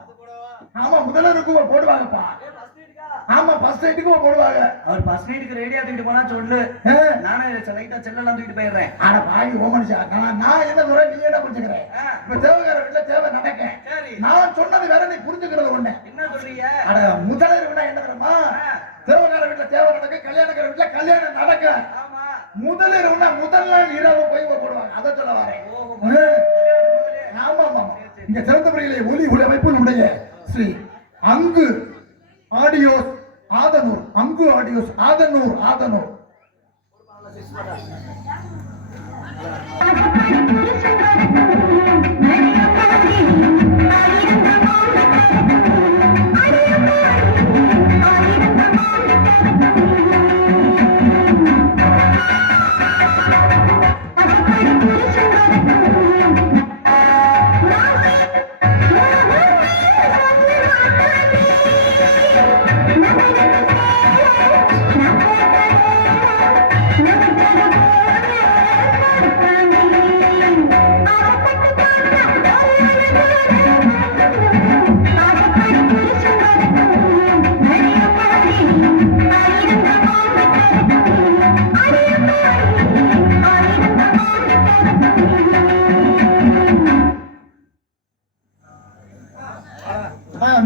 ஆமா முதலிரவுக்கு போடுவாங்கப்பா. ஆமா ஃபர்ஸ்ட் நைட்டுக்கு போடுவாங்க. அவர் ஃபர்ஸ்ட் நைட்டுக்கு ரெடியா தூக்கிட்டு போனா சொல்லு, நானே லைட்டா செல்லலாம் தூக்கிட்டு போயிடுறேன். ஆனா வாங்கி ஓமனிச்சா நான் என்ன சொல்றேன், நீ என்ன புரிஞ்சுக்கிறேன்? இப்ப தேவகார வீட்டுல தேவை நடக்க நான் சொன்னது வேற, நீ புரிஞ்சுக்கிறது ஒண்ணு. என்ன சொல்றீங்க? அட முதலிரவுனா என்ன தெரியுமா? தேவகார வீட்டுல தேவை நடக்க, கல்யாணக்கார வீட்டுல கல்யாணம் நடக்க. முதலிரவுனா முதல் நாள் இரவு போய் போடுவாங்க. அதை சொல்ல வரேன். ஆமா ஆமா. இங்க சிறந்த முறையிலே ஒலி அமைப்பு நம்முடைய ஸ்ரீ அங்கு ஆடியோஸ் ஆதனூர், அங்கு ஆடியோஸ் ஆதனூர் ஆதனூர்.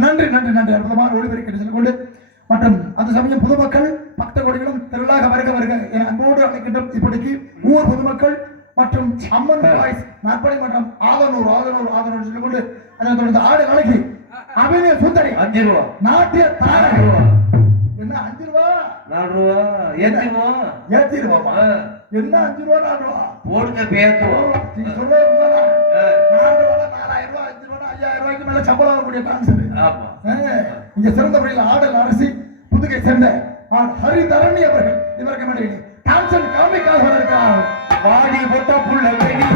நன்றி நன்றி நன்றி. அற்புதமான ஒளிபெருக்கி சென்று கொண்டு மற்றும் அந்த சமயம் பொதுமக்கள் பக்த கோடிகளும் திரளாக வருக வருக என அன்போடு அழைக்கின்றோம். இப்படிக்கு ஊர் பொதுமக்கள் மற்றும் அம்மன் பாய்ஸ் நற்பணி மன்றம் ஆதனூர் ஆதனூர் ஆதனூர் சென்று கொண்டு அதை தொடர்ந்து ஆடு நாளைக்கு அபிநய சுந்தரி 5 ரூபா, நாட்டிய தாரக என்ன 5 ரூபா 4 ரூபா ஏத்தி ரூபா என்ன 5 ரூபா 4 ரூபா போடுங்க பேத்துவோம். நீ சொல்றது 4 ரூபா 4000 ரூபா 5 ரூபா 5000 ரூபாய்க்கு மேல சம்பளம் வரக்கூடிய டான்சர். இங்க சிறந்த முறையில் ஆடல் அரசி புதுகை சேர்ந்த ஹரிதரணி அவர்கள் இவருக்கு மேடையில் டான்சர் காமிக்காக இருக்கார். வாடி பொட்ட புள்ள வெளியே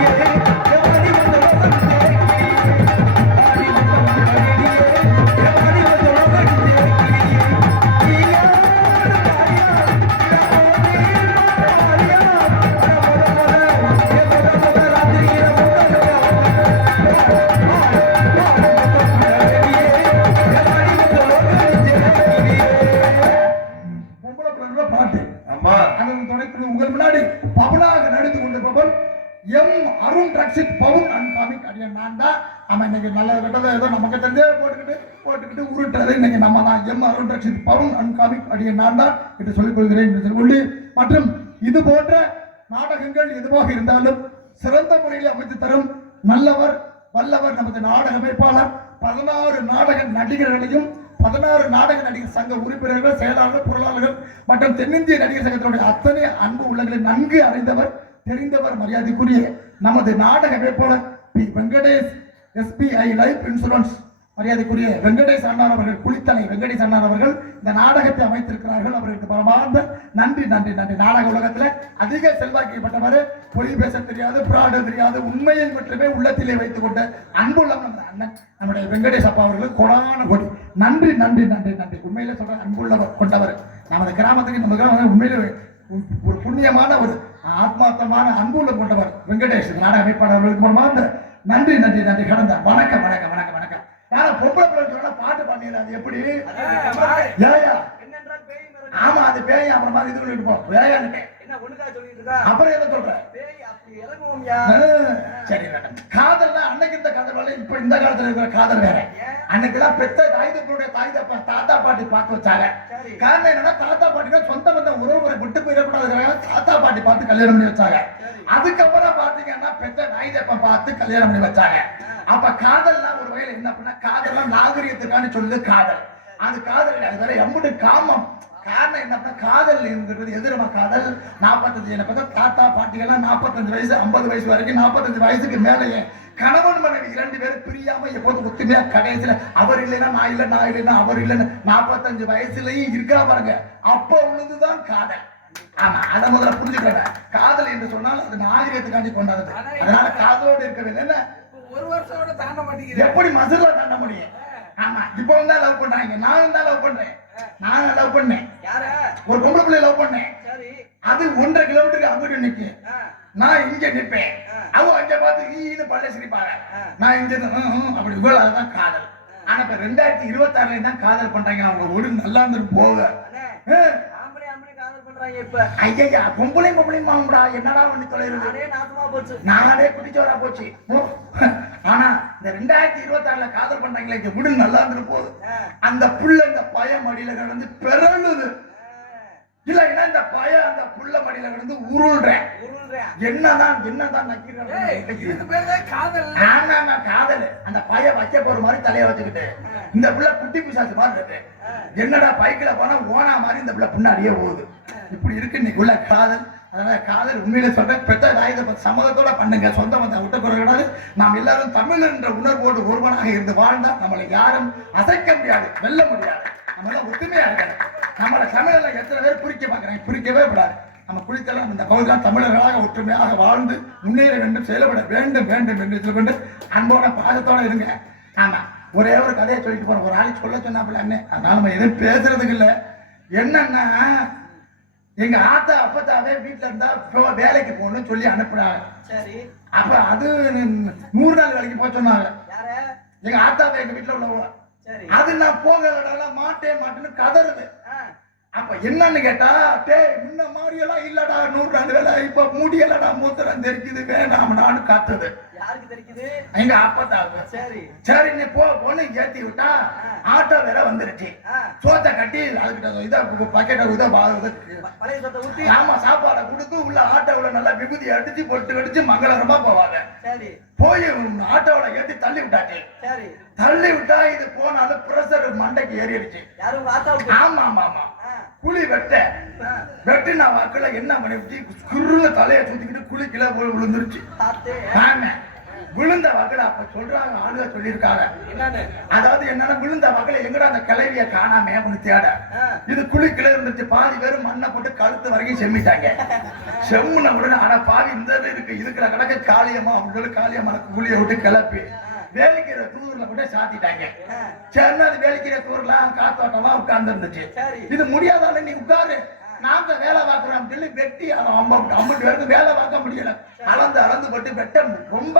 உங்கள் முன்னாடி பவனாக நடித்து கொண்டிருப்பவன் எம் அருள் அருண் ரக்ஷித் பவுன் அன்காமிக் அடியன் நான் தான். அவன் இன்னைக்கு நல்ல கட்டதை ஏதோ நமக்கு தெரிஞ்சே போட்டுக்கிட்டு உருட்டுறது இன்னைக்கு நம்ம தான். எம் அருண் ரக்ஷித் பவுன் அன்காமிக் அடியன் நான் தான் என்று சொல்லிக் கொள்கிறேன் என்று சொல்லி, மற்றும் இது போன்ற நாடகங்கள் எதுவாக இருந்தாலும் சிறந்த முறையில் அமைத்து தரும் நல்லவர் வல்லவர் நமது நாடக அமைப்பாளர். 16 நாடக நடிகர்களையும் 16 நாடக நடிகர் சங்க உறுப்பினர்கள், செயலாளர்கள், பொருளாளர்கள் மற்றும் தென்னிந்திய நடிகர் சங்கத்தினுடைய அத்தனை அன்பு உள்ளங்களை நன்கு அறிந்தவர், தெரிந்தவர், மரியாதைக்குரிய நமது நாடக அமைப்பாளர் P. Venkatesh, SBI life insurance மரியாதைக்குரிய வெங்கடேஷ் அண்ணான் அவர்கள், குளித்தலை வெங்கடேஷ் அண்ணான் அவர்கள் இந்த நாடகத்தை அமைத்திருக்கிறார்கள். அவர்களுக்கு பரமார்ந்த நன்றி நன்றி நன்றி. நாடக உலகத்தில் அதிக செல்வாக்கப்பட்டவர், பொய் பேச தெரியாது, புராட தெரியாது, உண்மையை மட்டுமே உள்ளத்திலே வைத்துக் கொண்ட அன்புள்ள அண்ணன் நம்முடைய வெங்கடேஷ் அப்பா அவர்களுக்கு கொடான கொடி நன்றி நன்றி நன்றி நன்றி. உண்மையிலே சொல்ற அன்புள்ளவர் கொண்டவர் நமது கிராமத்துக்கு, நம்ம கிராமம் உண்மையிலே ஒரு புண்ணியமான ஒரு ஆத்மார்த்தமான அன்புள்ள கொண்டவர் வெங்கடேஷ் நாடக அமைப்பாளர்களுக்கு பரமார்ந்த நன்றி நன்றி நன்றி. கடந்த வணக்கம் வணக்கம் வணக்கம் வணக்கம். யாரா பொம்பளை பிள்ளை சொன்னா பாட்டு பண்ணிடுற, அது எப்படி? ஏயா ஆமா, அது பேய். அப்புறம் மாதிரி இது சொல்லிட்டு போ, வேயான்னு அப்புறம் எதை சொல்ற? சரி, காதல்னா அன்னைக்கு இந்த காதல் வேலை, இப்ப இந்த காலத்துல இருக்கிற காதல் வேற. அன்னைக்கெல்லாம் பெத்த தாய்தப்பனுடைய தாத்தா பாட்டி பார்த்து வச்சாங்க. காரணம் என்னன்னா, தாத்தா பாட்டினா சொந்த பந்தம் உறவுமுறை விட்டு போயிடக்கூடாது, தாத்தா பாட்டி பார்த்து கல்யாணம் பண்ணி வச்சாங்க. அதுக்கப்புறம் பாத்தீங்கன்னா பெத்த தாய்தப்பன் பார்த்து கல்யாணம் பண்ணி வச்சாங்க. அப்ப காதல்லாம் ஒரு வகையில என்ன பண்ண, காதல்லாம் நாகரிகத்துக்கான சொல்லு காதல். அது காதல் அது வேற எம்புட்டு காமம். காரணம் என்ன, காதல் என்கிறது எதிரமா காதல். 45 என்ன பார்த்தா தாத்தா பாட்டிகள்லாம் 45 வயசு 50 வயசு வரைக்கும், 45 வயசுக்கு மேலேயே கணவன் மனைவி 2 பேரும் பிரியாம எப்போது ஒத்துமையா கடைசியில அவர் இல்லைன்னா நான் இல்லை, நான் இல்லைன்னா அவர் இல்லைன்னு 45 வயசுலயும் இருக்கா பாருங்க. அப்ப உள்ளதுதான் காதல். ஆமா, அதை முதல்ல புரிஞ்சுக்கிறேன். காதல் என்று சொன்னால் அது நாகரிகத்துக்காண்டி கொண்டாடுது. அதனால காதலோடு இருக்கவில்லை. என்ன ஒரு வருஷோட தாண்ட மாட்டேங்குது, எப்படி மசுரா தாண்ட முடியும்? ஆமா, இப்போ தான் லவ் பண்றாங்க, நானும் தான் லவ் பண்றேன். நான் லவ் பண்ணேன், ஒரு பொம்பளை பிள்ளை லவ் பண்ணேன். அது 1.5 கிலோமீட்டருக்கு அங்கிட்டு நிக்கு, நான் இங்க நிப்பேன். அவங்க அங்க பார்த்து ஈன்னு பல்ல சிரிப்பாங்க, நான் இங்க அப்படி இவ்வளவு. அதுதான் காதல். ஆனா இப்ப 2026 தான் காதல் பண்றாங்க. அவங்க ஒரு நல்லா இருந்துட்டு போக ஐயா பொம்பளையும் மாம்படா என்னடா பண்ணி தொலைறது, நானே குடிச்சவரா போச்சு. ஆனா இந்த 2026 காதல் பண்றாங்களே, இங்க விடு நல்லா இருந்துட்டு போகுது. அந்த புள்ள இந்த பயம் மடியில கிடந்து பிறழுது, இல்லைன்னா இந்த பயம் அந்த புள்ள மடியில கிடந்து உருள்றேன். என்னதான் காதல். அந்த பையன் வைக்க போற மாதிரி தலைய வச்சுக்கிட்டு இந்த பிள்ளை குட்டி பிசாசு மாதிரி இருக்கு. என்னடா பைக்கில போனா ஓனா மாதிரி இந்த பிள்ளை பின்னாடியே போகுது. இப்படி இருக்கு இன்னைக்கு உள்ள காதல். அதனால காதல் உண்மையில சொல்றேன், பெற்ற தாயத்தை சம்மதத்தோட பண்ணுங்க, சொந்த பந்த விட்டு கூடாது. நாம் எல்லாரும் தமிழ் என்ற உணர்வோடு ஒருவனாக இருந்து வாழ்ந்தா நம்மளை யாரும் அசைக்க முடியாது, வெல்ல முடியாது. நம்ம எல்லாம் ஒத்துமையா இருக்கணும். நம்மளை தமிழ்ல எத்தனை பேர் குறிக்க பாக்குறாங்க, குறிக்கவே கூடாது. நம்ம குறித்தெல்லாம் இந்த பகுதியெல்லாம் தமிழர்களாக ஒற்றுமையாக வாழ்ந்து முன்னேற வேண்டும், செயல்பட வேண்டும் வேண்டும் என்று சொல்லிக்கொண்டு அன்போட பாசத்தோட இருங்க. ஆமா, ஒரே ஒரு கதையை சொல்லிட்டு போறோம். ஒரு ஆளு சொல்ல சொன்னாப்புல அண்ணே, அதனால நம்ம எதுவும் பேசுறதுக்கு இல்லை. என்னன்னா, எங்க ஆத்தா அப்பத்தாவே வீட்டுல இருந்தா வேலைக்கு போகணும்னு சொல்லி அனுப்புனாங்க. அப்ப அது 100 நாள் வேலைக்கு போக சொன்னாங்க. எங்க ஆத்தாவை எங்க வீட்டுல உள்ளவங்க. அது நான் போக மாட்டேன்னு கதறுது. அப்ப என்னன்னு கேட்டா, முன்ன மாதிரி எல்லாம் இல்லடா, 100 நாள் வேலை, இப்ப முடியலடா, மூத்திரம் தெரிக்குது, வேணாம்டான்னு கத்துது. எங்க அப்பத்தாவுக்கு. சரி நீ போன்னு ஏத்தி விட்டா, ஆட்டோ வேற வந்துருச்சு. சோத்தை கட்டி அதுக்கிட்ட இதை பக்கெட்டை ஆமா சாப்பாடை கொடுத்து உள்ள ஆட்டோவில் நல்லா விபூதி அடிச்சு பொட்டு அடிச்சு மங்களகரமா போவாங்க. போய் ஆட்டோவில ஏத்தி தள்ளி விட்டாச்சு. தள்ளி விட்டா இது போனாலும் பிரஷர் மண்டைக்கு ஏறிடுச்சு. ஆமா ஆமா ஆமா, குழி வெட்டின வாக்குல என்ன பண்ணி குருல தலையை சுத்திக்கிட்டு குழி கிலோ போய் விழுந்துருச்சு. ஆமா, விழுந்த வகையில அப்ப சொல்றாங்க, ஆளுக சொல்லியிருக்காங்க. அதாவது என்னன்னா, விழுந்த வகையில எங்கடா அந்த கிளவிய காணாம ஒண்ணு தேட, இது குழி கிளை இருந்துச்சு. பாதி பேரும் மண்ணை போட்டு கழுத்து வரைக்கும் செம்மிட்டாங்க. செம்முன உடனே ஆனா பாதி இந்த இருக்கு இருக்கிற கணக்கு காளியம்மா அவங்களுக்கு காளியம்மா குழியை விட்டு கிளப்பி வேலைக்கிற தூர்ல கூட சாத்திட்டாங்க. சரி, அது வேலைக்கிற தூர்லாம் காத்தோட்டமா உட்கார்ந்து இருந்துச்சு. இது முடியாதால நீ உட்காரு, நாங்க வேலை பார்க்கிறோம் சொல்லி வெட்டி 50 பேருக்கு வேலை பார்க்க முடியல. அளந்து பட்டு வெட்ட ரொம்ப